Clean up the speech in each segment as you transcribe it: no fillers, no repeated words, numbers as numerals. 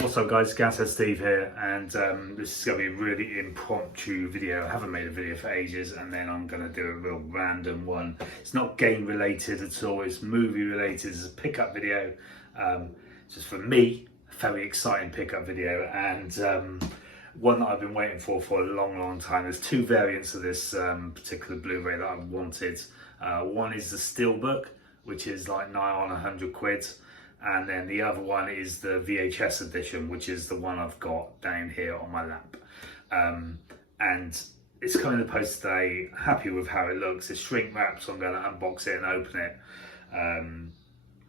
What's up guys, Gashead Steve here, and this is going to be a really impromptu video. I haven't made a video for ages, and then I'm going to do a real random one. It's not game related at all, it's movie related. It's a pickup video, just for me, a very exciting pickup video, and one that I've been waiting for a long time. There's two variants of this particular Blu-ray that I've wanted. One is the Steelbook, which is like nigh on 100 quid. And then the other one is the VHS edition, which is the one I've got down here on my lap. And it's coming in the post today. Happy with how it looks. It's shrink wrapped, so I'm going to unbox it and open it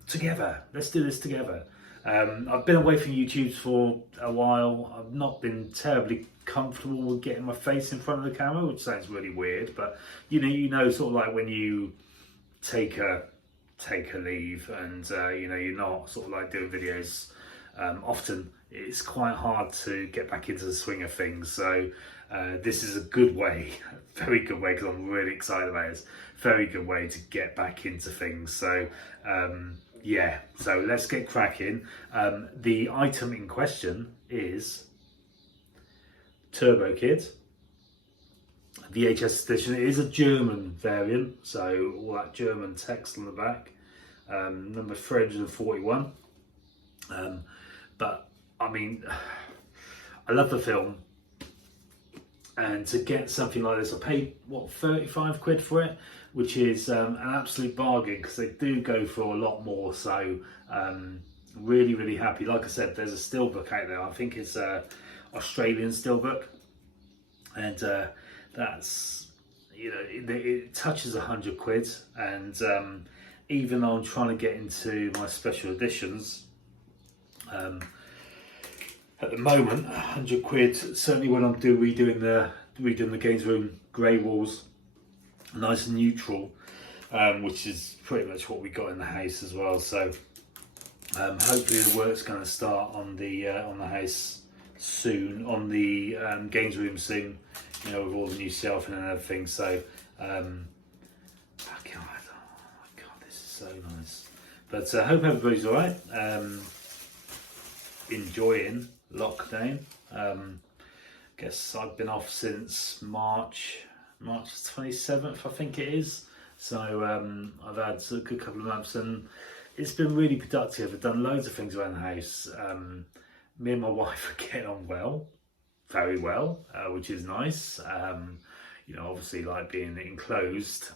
together. Let's do this together. I've been away from YouTube for a while. I've not been terribly comfortable with getting my face in front of the camera, which sounds really weird, but you know, sort of like when you take a leave and you're not sort of like doing videos often, it's quite hard to get back into the swing of things. So this is a good way, very good way, because I'm really excited about it. Very good way to get back into things. So yeah, so let's get cracking. The item in question is Turbo Kid VHS edition. It is a German variant, so all that German text on the back. Number 341. But I mean, I love the film, and to get something like this, I paid what, 35 quid for it, which is an absolute bargain, because they do go for a lot more. So really happy. Like I said, there's a Steelbook out there. I think it's a Australian Steelbook, and that's, it touches 100 quid. And even though I'm trying to get into my special editions, at the moment 100 quid, certainly when I'm redoing the games room grey walls, nice and neutral, which is pretty much what we got in the house as well. So hopefully the work's going to start on the house soon, on the games room soon, with all the new shelving and everything. So this is so nice. But I hope everybody's all right, enjoying lockdown. Guess I've been off since March 27th, I think it is. So I've had a good couple of months, and it's been really productive. I've done loads of things around the house. Me and my wife are getting on well, very well, which is nice. Obviously, like being enclosed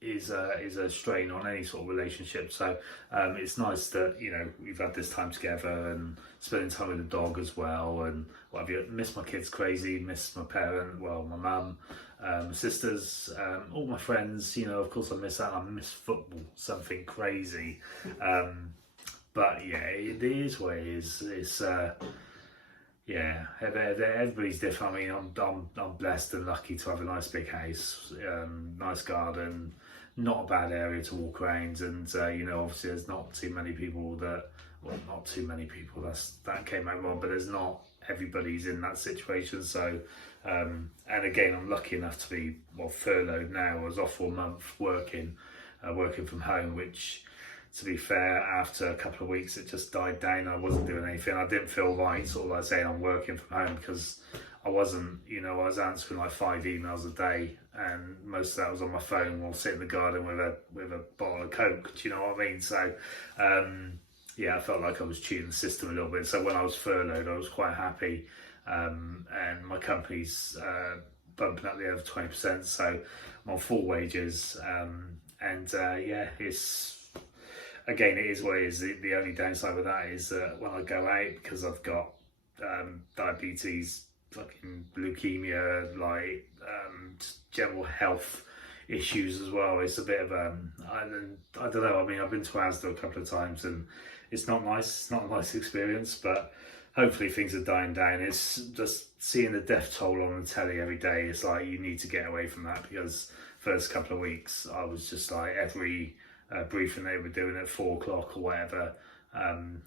is a strain on any sort of relationship. So it's nice that we've had this time together and spending time with the dog as well. And what have you? Miss my kids crazy. Miss my parent. Well, my mum, sisters, all my friends. Of course I miss that. I miss football, something crazy. But yeah, it is what it is. It's yeah, everybody's different. I mean, I'm blessed and lucky to have a nice big house, nice garden, not a bad area to walk around, and obviously there's not too many people not too many people. That came out wrong, but there's not everybody's in that situation. So, and again, I'm lucky enough to be furloughed now. I was off for a month working from home, which, to be fair, after a couple of weeks it just died down. I wasn't doing anything. I didn't feel right sort of like saying I'm working from home, because I wasn't, I was answering like 5 emails a day, and most of that was on my phone while sitting in the garden with a bottle of Coke. Do you know what I mean? So yeah, I felt like I was cheating the system a little bit. So when I was furloughed, I was quite happy, and my company's bumping up the over 20%, so I'm on full wages, and yeah, again, it is what it is. The only downside with that is that when I go out, because I've got diabetes, fucking leukemia, like just general health issues as well, it's a bit of I don't know. I mean, I've been to Asda a couple of times, and it's not nice. It's not a nice experience, but hopefully things are dying down. It's just seeing the death toll on the telly every day. It's like you need to get away from that, because first couple of weeks I was just like every briefing they were doing at 4 o'clock or whatever,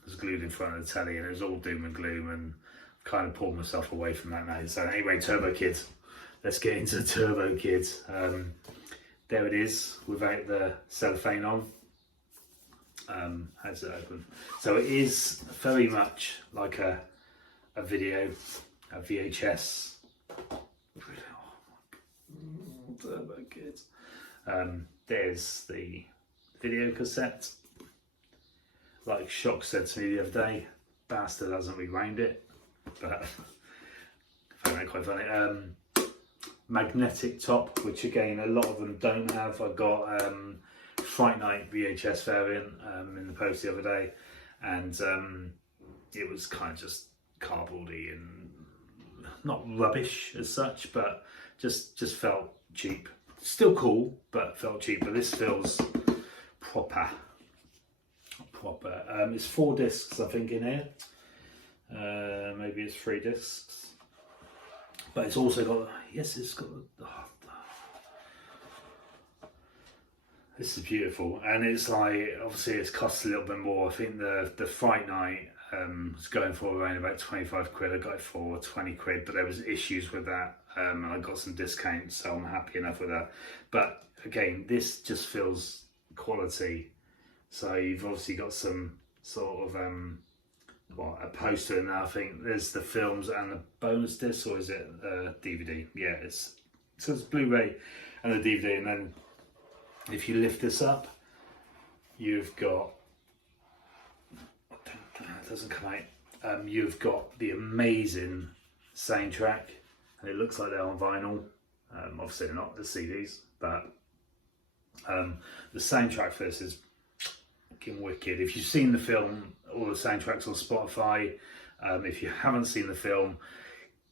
was glued in front of the telly, and it was all doom and gloom, and I've kind of pulled myself away from that now. So anyway, Turbo Kid, let's get into Turbo Kid. There it is, without the cellophane on. How's it open? So it is very much like a video, a VHS. Turbo Kid. There's the video cassette. Like Shock said to me the other day, bastard hasn't rewound it, but I found that quite funny. Magnetic top, which again a lot of them don't have. I got Fright Night VHS variant in the post the other day, and it was kind of just cardboardy and not rubbish as such, but just felt cheap. Still cool, but felt cheap. But this feels proper. It's 4 discs, I think, in here. Maybe it's 3 discs. But it's also got, yes, it's got, this is beautiful. And it's like, obviously it's cost a little bit more. I think the Fright Night was going for around about 25 quid. I got it for 20 quid, but there was issues with that. And I got some discounts, so I'm happy enough with that. But again, this just feels quality. So you've obviously got some sort of, a poster in there. I think there's the films and the bonus disc, or is it DVD? Yeah, so it's Blu-ray and the DVD, and then if you lift this up, you've got, it doesn't come out, you've got the amazing soundtrack, and it looks like they're on vinyl. Obviously they're not, the CDs, but the soundtrack for this is fucking wicked. If you've seen the film, all the soundtracks on Spotify. If you haven't seen the film,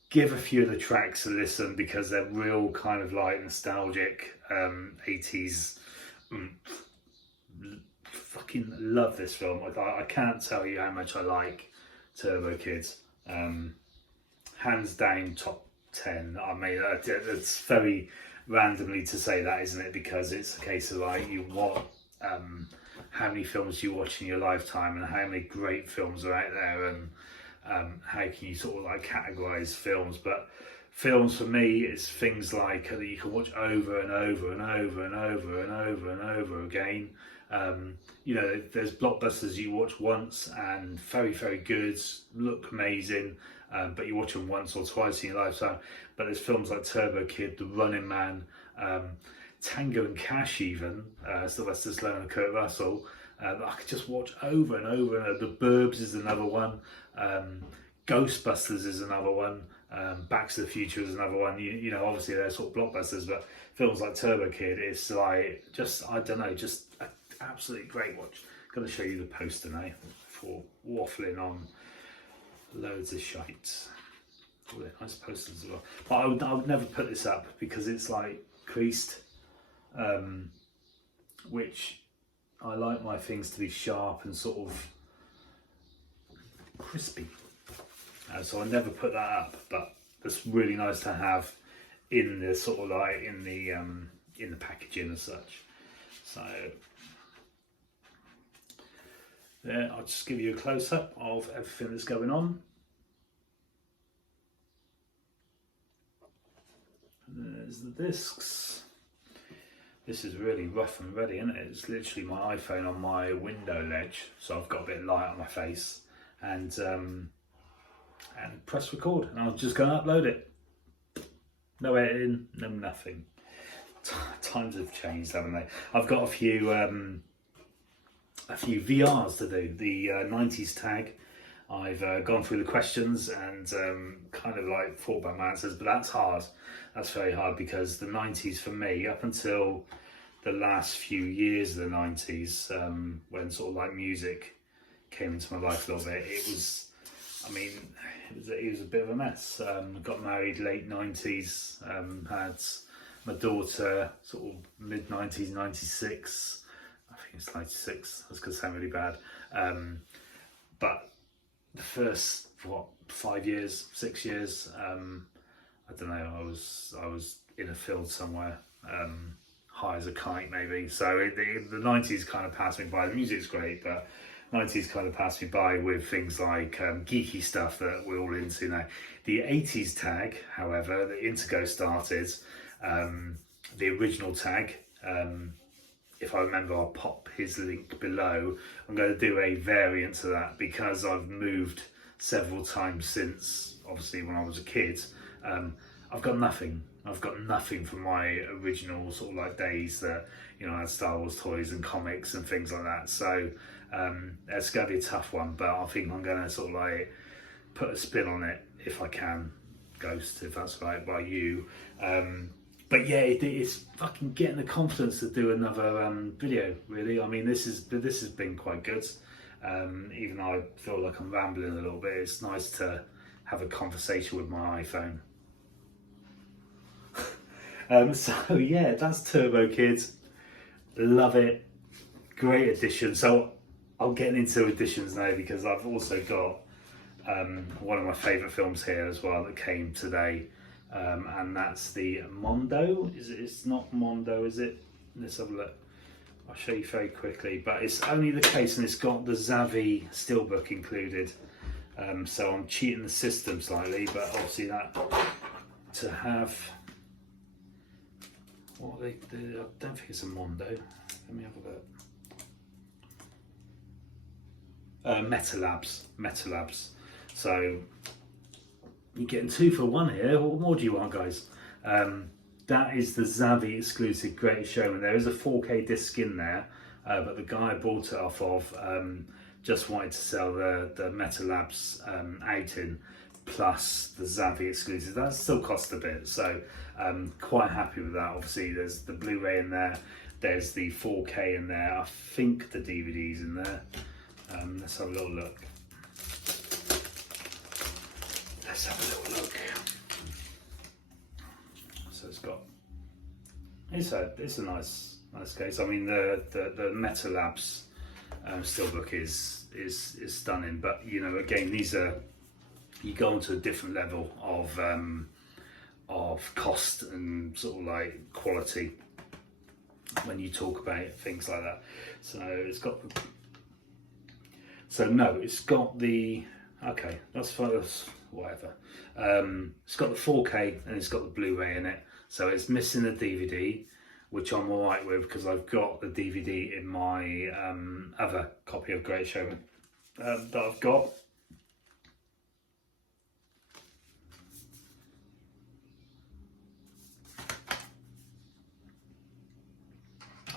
give a few of the tracks a listen, because they're real kind of like nostalgic 80s. Fucking love this film. I can't tell you how much I like Turbo Kid. Hands down top 10. I mean, it's very randomly to say that, isn't it? Because it's a case of like, you want how many films you watch in your lifetime, and how many great films are out there, and how can you sort of like categorize films. But films for me is things like that you can watch over and over and over and over and over and over again. You know, there's blockbusters you watch once and very, very good, look amazing, but you watch them once or twice in your lifetime. But there's films like Turbo Kid, The Running Man, Tango and Cash, even Sylvester Stallone and Kurt Russell, that I could just watch over and over and over. The Burbs is another one. Ghostbusters is another one. Back to the Future is another one. You know, obviously they're sort of blockbusters, but films like Turbo Kid, it's like just, I don't know, just an absolutely great watch. I'm going to show you the poster now for waffling on loads of shite. Oh, they're nice posters as well. But I would never put this up because it's like creased. Which I like my things to be sharp and sort of crispy, so I never put that up, but it's really nice to have in the sort of like in the packaging as such. So there, I'll just give you a close-up of everything that's going on. And there's the discs. This is really rough and ready, isn't it? It's literally my iPhone on my window ledge, so I've got a bit of light on my face, and press record, and I'll just go and upload it. No editing, no nothing. Times have changed, haven't they? I've got a few VRs to do. The 90s tag. I've gone through the questions and kind of like thought about my answers, but that's hard. That's very hard, because the 90s for me, up until the last few years of the 90s, when sort of like music came into my life a little bit, it was, I mean, it was a bit of a mess. Got married late 90s, had my daughter sort of mid 90s, 96. I think it's 96. That's going to sound really bad. But the first 5 years, 6 years, I don't know, I was in a field somewhere, high as a kite maybe. So the 90s kind of passed me by. The music's great, but 90s kind of passed me by with things like geeky stuff that we're all into now. The 80s tag, however, the Intego started, the original tag, if I remember, I'll pop his link below. I'm going to do a variant to that because I've moved several times since, obviously, when I was a kid. I've got nothing. I've got nothing from my original sort of like days that, you know, I had Star Wars toys and comics and things like that. So it's going to be a tough one, but I think I'm going to sort of like put a spin on it if I can. Ghost, if that's right by you. But yeah, it's fucking getting the confidence to do another video, really. I mean, this has been quite good. Even though I feel like I'm rambling a little bit, it's nice to have a conversation with my iPhone. So yeah, that's Turbo Kids. Love it. Great addition. So I'm getting into additions now because I've also got one of my favourite films here as well that came today, and that's the Mondo. It's not Mondo, is it? Let's have a look. I'll show you very quickly, but it's only the case, and it's got the Xavi steelbook included. So I'm cheating the system slightly, but obviously that to have. What I don't think it's a Mondo. Let me have a look. Metalabs. So you're getting 2 for 1 here. What more do you want, guys? That is the Xavi exclusive Greatest Showman. There is a 4K disc in there, but the guy I bought it off of just wanted to sell the Metalabs outing plus the Xavi exclusive. That still cost a bit, so quite happy with that. Obviously, there's the Blu-ray in there. There's the 4K in there. I think the DVD's in there. Let's have a little look. Let's have a little look. So it's a nice case. I mean, the Metalabs steelbook is stunning, but you know, again, these are, you go into a different level of cost and sort of like quality when you talk about things like that. So it's got the, okay, that's fine, that's whatever. It's got the 4K and it's got the Blu-ray in it, so it's missing the DVD, which I'm alright with because I've got the DVD in my other copy of Great Showman that I've got.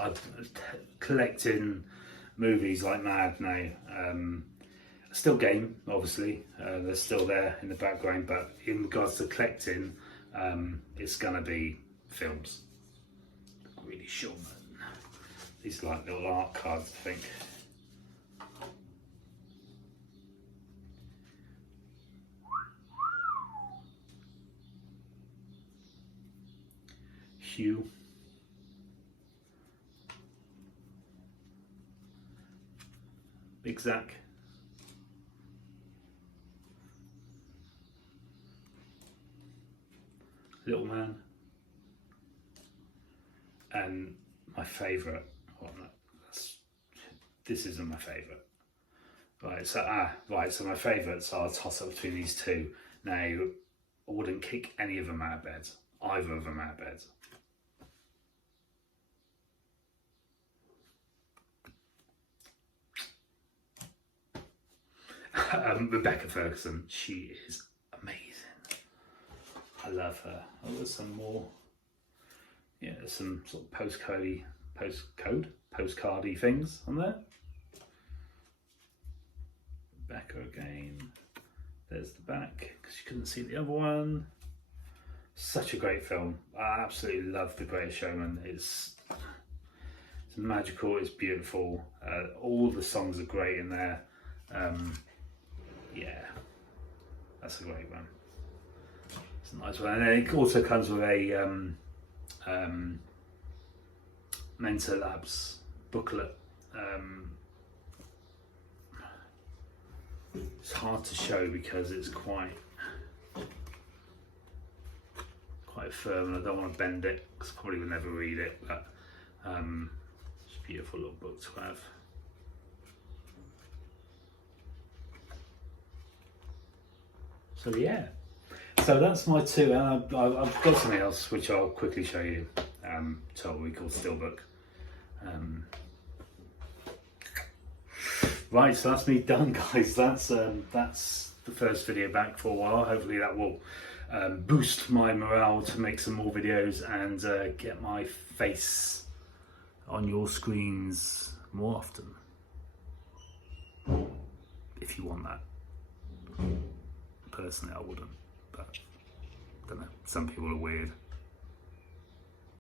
I'm collecting movies like mad now. Still game, obviously, they're still there in the background, but in regards to collecting, it's gonna be films. Really sure, man. These are like little art cards, I think. Hugh. Big Zach. Little Man. And my favourite, this isn't my favourite. Right, so my favourites are a toss up between these two. Now, I wouldn't kick any of them out of bed, either of them out of bed. Rebecca Ferguson, she is amazing. I love her. Oh, there's some more. Yeah, there's some sort of postcardy things on there. Rebecca again. There's the back because you couldn't see the other one. Such a great film. I absolutely love The Greatest Showman. It's magical. It's beautiful. All the songs are great in there. Yeah, that's a great one. It's a nice one, and then it also comes with a Metalabs booklet. It's hard to show because it's quite firm, and I don't want to bend it because I probably would never read it. But it's a beautiful little book to have. So yeah, so that's my two, and I've got something else which I'll quickly show you. Totally called Steelbook. Right, so that's me done, guys. That's the first video back for a while. Hopefully that will boost my morale to make some more videos and get my face on your screens more often, if you want that. Personally, I wouldn't, but I don't know, some people are weird.